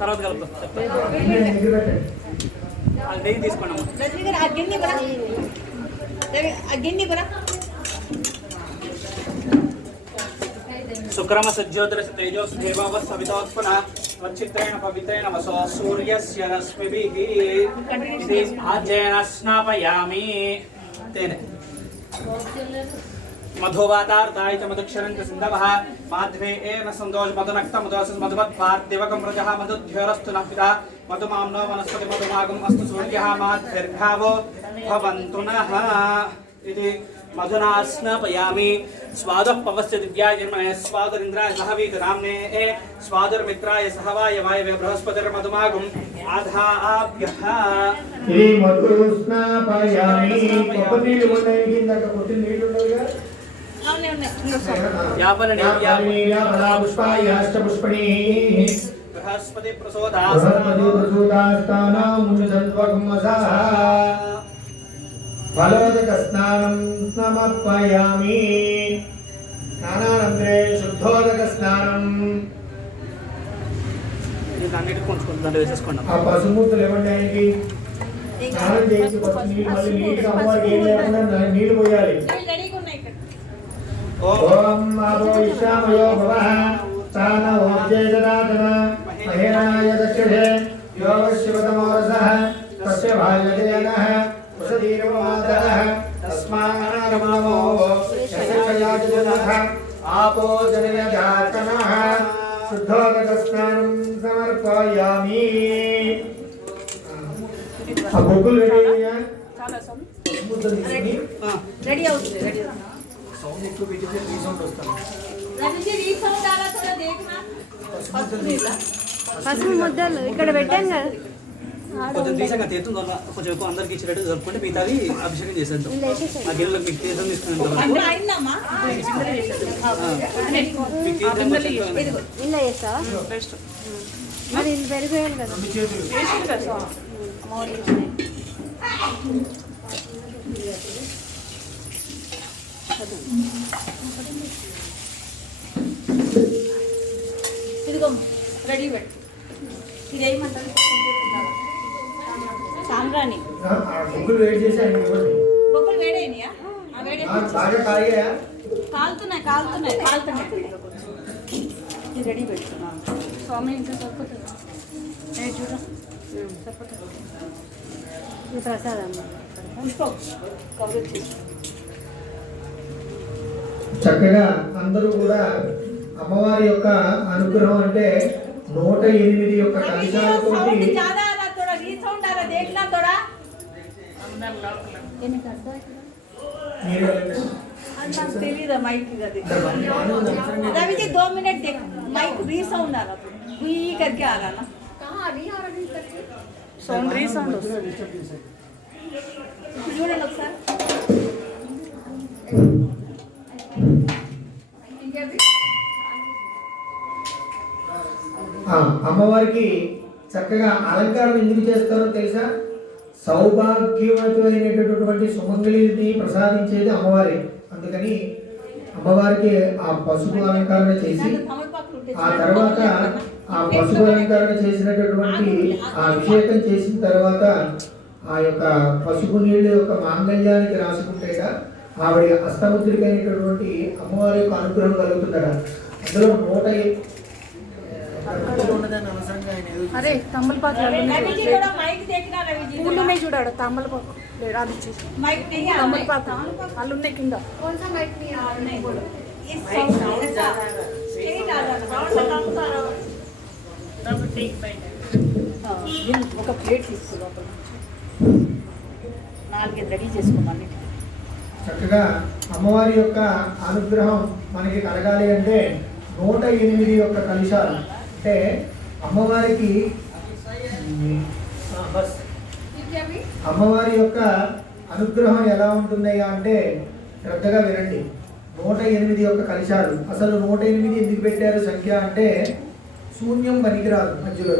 తర్వాత కలుపుతాం. నెయ్యి తీసుకోండి. शुक्रम सज्जोतिरस्य तेजोस् देवावः सवितोत्पन्ना वच्चित्रेण पवित्रेण वसो सूर्यस्य रश्मिभिः इति आज्येन स्नापयामि तेन मधुवातार्ताय च मधुक्षरन्ति सिन्धवः माध्वे एव सन्तोष मधुनक्तं मधुसस् मधुवत्पार्थिवकं प्रजः मधुध्योरस्तु नः पिता मधुमाम्नो वनस्पति मधुमागम् अस्तु सूर्यः माध्वर्भावो भवन्तु नः इति मधुना स्नापयामि स्वादः पवस्य दिव्याय जन्मने स्वादरिन्द्राय सहवीत नाम्ने स्वादुर्मित्राय सहवाय वायवे बृहस्पतिर्मधुमागुम् आधाभ्यः इति मधु स्नापयामि कोपति उन्नयिंदक कोति नीळु उंडगा यापलनीया पुष्पाय अष्टपुष्पणी बृहस्पति प्रसोदास्तानां मुञ्जन्त्वगमसः फलोदक स्नानं समर्पयामि स्नानानन्तरे शुद्धोदक स्नानं ఇదన్నిటి కొంచెం దండ వేసేసుకోండి. ఆ పసుమూర్తులు ఇవ్వండి ఆయనకి స్నానం చేయించి ఫస్ట్ నీళ్ళు మళ్ళీ నీటికి అమ్మవారికి ఏం లేకుండా నీళ్ళు పోయాలి. ఓం ఆపో ఇష్టామయో భవః తాన ఓజ్జేదరాధన మహేనాయ దక్షిణే యోగ శివతమోరసః తస్య భాగజేనః वसदीरमादः तस्मान्नमो शशयाजनः आपो जनयजातनः शुद्धोदकस्नानं समर्पयामि. ఆ బొగ్గులు రెడీ చాలా సౌండ్ రెడీ అవుతుంది రెడీ సౌండ్ ఎక్కువ పెట్టితే ఈ సౌండ్ వస్తుంది. పసుపు ముద్దలు ఇక్కడ పెట్టాను కదా, కొంచెం తీసాక తీర్థం కొంచెం ఎక్కువ అందరికి ఇచ్చినట్టు జరుపుకుంటే మిగతాది అభిషేకం చేసేద్దాం. ఆ గిన్నెలకు మీకు తీర్థం తీసుకునేంత ఇలా చేస్తావా? మరి ఇది పెరిగిపోయాను కదా. ఇదిగో రెడీ పెట్టు. ఇది ఏమంటారు? సాంబ్రాణి బొగ్గులు వేడి చేసి ఆయన ఇవ్వండి. బొబ్బలు వేడైనాయా? బాగా కాగాయా? కాలుతున్నాయి కాలుతున్నాయి కాలుతున్నాయి. ఇది రెడీ పెట్టుకున్నా స్వామి. ఇంకా సరిపోతుంది చూడ సరిపోతుంది. ఇది ప్రసాదం కవరేజ్ చేసి చక్కగా అందరూ కూడా అమ్మవారి యొక్క అనుగ్రహం అంటే 108 యొక్క కలశాలతోటి తెలీదా మైక్? रवि 2 मिनट देख माइक री साउंड आ रहा था वी करके आ रहा ना साउंड री साउंड చూడండి ఒకసారి. అమ్మవారికి చక్కగా అలంకారం ఎందుకు చేస్తారో తెలుసా? సౌభాగ్యవతమైనటువంటి సుమంగళిని ప్రసాదించేది అమ్మవారి. అందుకని అమ్మవారికి ఆ పసుపు అలంకరణ చేసి ఆ తర్వాత ఆ పసుపు అలంకరణ చేసినటువంటి ఆ అభిషేకం చేసిన తర్వాత ఆ యొక్క పసుపు నీళ్ళు యొక్క మాంగళ్యానికి రాసుకుంటేగా ఆవిడ అష్టముద్రికైనటువంటి అమ్మవారి యొక్క అనుగ్రహం కలుగుతుందట. అందులో 108 అరే తమ్మలపాకులు పూలు ఉన్నాయి చూడాడు. తమ్మలపాకు అది తమ్మలపాకు వాళ్ళు ఉన్నాయి కింద. ఒక ప్లేట్ తీసుకో, 4 రెడీ చేసుకోమని. చక్కగా అమ్మవారి యొక్క అనుగ్రహం మనకి కలగాలి అంటే 108 యొక్క కలశాలు అంటే అమ్మవారికి అమ్మవారి యొక్క అనుగ్రహం ఎలా ఉంటుందయ్యా అంటే శ్రద్ధగా వినండి. 108 యొక్క కలశాలు. అసలు 108 ఎందుకు పెట్టారు సంఖ్య అంటే శూన్యం పనికిరాదు మధ్యలో.